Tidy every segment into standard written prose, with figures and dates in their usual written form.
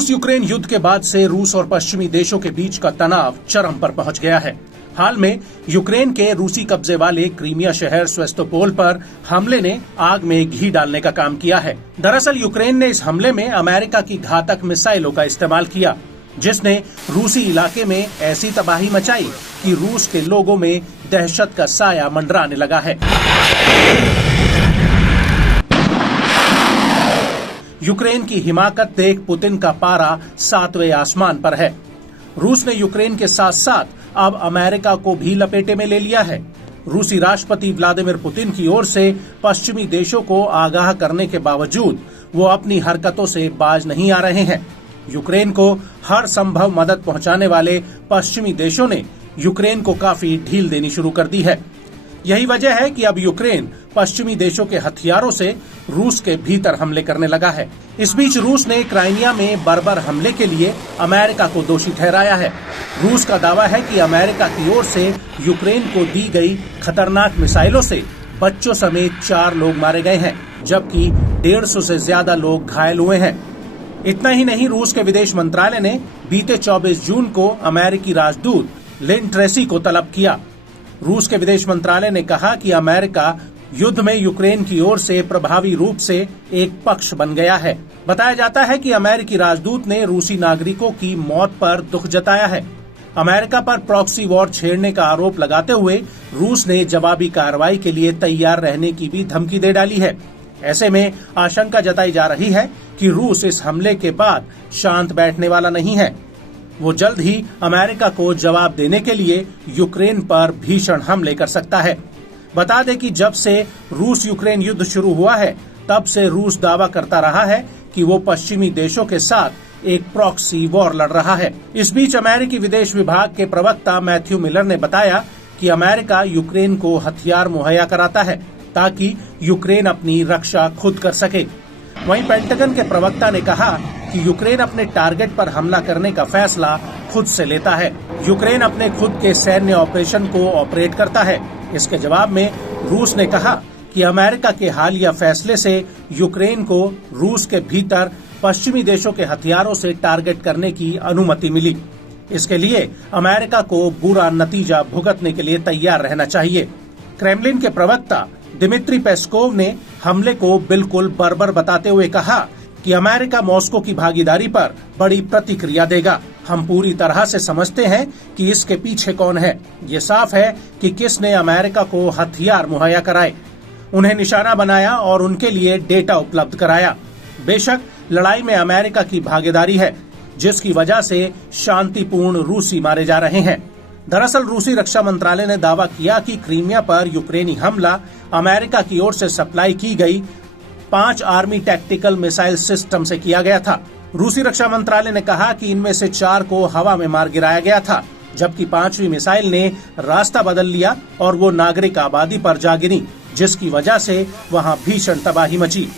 रूस यूक्रेन युद्ध के बाद से रूस और पश्चिमी देशों के बीच का तनाव चरम पर पहुंच गया है। हाल में यूक्रेन के रूसी कब्जे वाले क्रीमिया शहर सेवास्तोपोल पर हमले ने आग में घी डालने का काम किया है। दरअसल यूक्रेन ने इस हमले में अमेरिका की घातक मिसाइलों का इस्तेमाल किया, जिसने रूसी इलाके में ऐसी तबाही मचाई कि रूस के लोगों में दहशत का साया मंडराने लगा है। यूक्रेन की हिमाकत देख पुतिन का पारा 7वें आसमान पर है। रूस ने यूक्रेन के साथ साथ अब अमेरिका को भी लपेटे में ले लिया है। रूसी राष्ट्रपति व्लादिमीर पुतिन की ओर से पश्चिमी देशों को आगाह करने के बावजूद वो अपनी हरकतों से बाज नहीं आ रहे हैं। यूक्रेन को हर संभव मदद पहुंचाने वाले पश्चिमी देशों ने यूक्रेन को काफी ढील देनी शुरू कर दी है। यही वजह है कि अब यूक्रेन पश्चिमी देशों के हथियारों से रूस के भीतर हमले करने लगा है। इस बीच रूस ने क्राइमिया में बर्बर हमले के लिए अमेरिका को दोषी ठहराया है। रूस का दावा है कि अमेरिका की ओर से यूक्रेन को दी गई खतरनाक मिसाइलों से बच्चों समेत 4 लोग मारे गए हैं, जबकि 150 से ज्यादा लोग घायल हुए हैं। इतना ही नहीं, रूस के विदेश मंत्रालय ने बीते 24 जून को अमेरिकी राजदूत लिन ट्रेसी को तलब किया। रूस के विदेश मंत्रालय ने कहा कि अमेरिका युद्ध में यूक्रेन की ओर से प्रभावी रूप से एक पक्ष बन गया है। बताया जाता है कि अमेरिकी राजदूत ने रूसी नागरिकों की मौत पर दुख जताया है। अमेरिका पर प्रॉक्सी वॉर छेड़ने का आरोप लगाते हुए रूस ने जवाबी कार्रवाई के लिए तैयार रहने की भी धमकी दे डाली है। ऐसे में आशंका जताई जा रही है कि रूस इस हमले के बाद शांत बैठने वाला नहीं है। वो जल्द ही अमेरिका को जवाब देने के लिए यूक्रेन पर भीषण हमले कर सकता है। बता दें कि जब से रूस यूक्रेन युद्ध शुरू हुआ है, तब से रूस दावा करता रहा है कि वो पश्चिमी देशों के साथ एक प्रॉक्सी वॉर लड़ रहा है। इस बीच अमेरिकी विदेश विभाग के प्रवक्ता मैथ्यू मिलर ने बताया कि अमेरिका यूक्रेन को हथियार मुहैया कराता है ताकि यूक्रेन अपनी रक्षा खुद कर सके। वहीं पेंटागन के प्रवक्ता ने कहा कि यूक्रेन अपने टारगेट पर हमला करने का फैसला खुद से लेता है। यूक्रेन अपने खुद के सैन्य ऑपरेशन को ऑपरेट करता है। इसके जवाब में रूस ने कहा कि अमेरिका के हालिया फैसले से यूक्रेन को रूस के भीतर पश्चिमी देशों के हथियारों से टारगेट करने की अनुमति मिली। इसके लिए अमेरिका को बुरा नतीजा भुगतने के लिए तैयार रहना चाहिए। क्रेमलिन के प्रवक्ता दिमित्री पेस्कोव ने हमले को बिल्कुल बर्बर बताते हुए कहा कि अमेरिका मॉस्को की भागीदारी पर बड़ी प्रतिक्रिया देगा। हम पूरी तरह से समझते हैं कि इसके पीछे कौन है। ये साफ है कि किसने अमेरिका को हथियार मुहैया कराए, उन्हें निशाना बनाया और उनके लिए डेटा उपलब्ध कराया। बेशक लड़ाई में अमेरिका की भागीदारी है, जिसकी वजह से शांतिपूर्ण रूसी मारे जा रहे हैं। दरअसल रूसी रक्षा मंत्रालय ने दावा किया कि क्रीमिया पर यूक्रेनी हमला अमेरिका की ओर से सप्लाई की गई 5 आर्मी टैक्टिकल मिसाइल सिस्टम से किया गया था। रूसी रक्षा मंत्रालय ने कहा कि इनमें से 4 को हवा में मार गिराया गया था, जबकि 5वीं मिसाइल ने रास्ता बदल लिया और वो नागरिक आबादी पर जा गिरी, जिसकी वजह से वहां भीषण तबाही मची।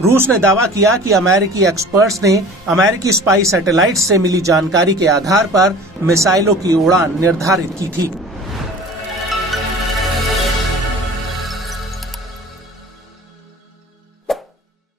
रूस ने दावा किया कि अमेरिकी एक्सपर्ट्स ने अमेरिकी स्पाई सैटेलाइट से मिली जानकारी के आधार पर मिसाइलों की उड़ान निर्धारित की थी।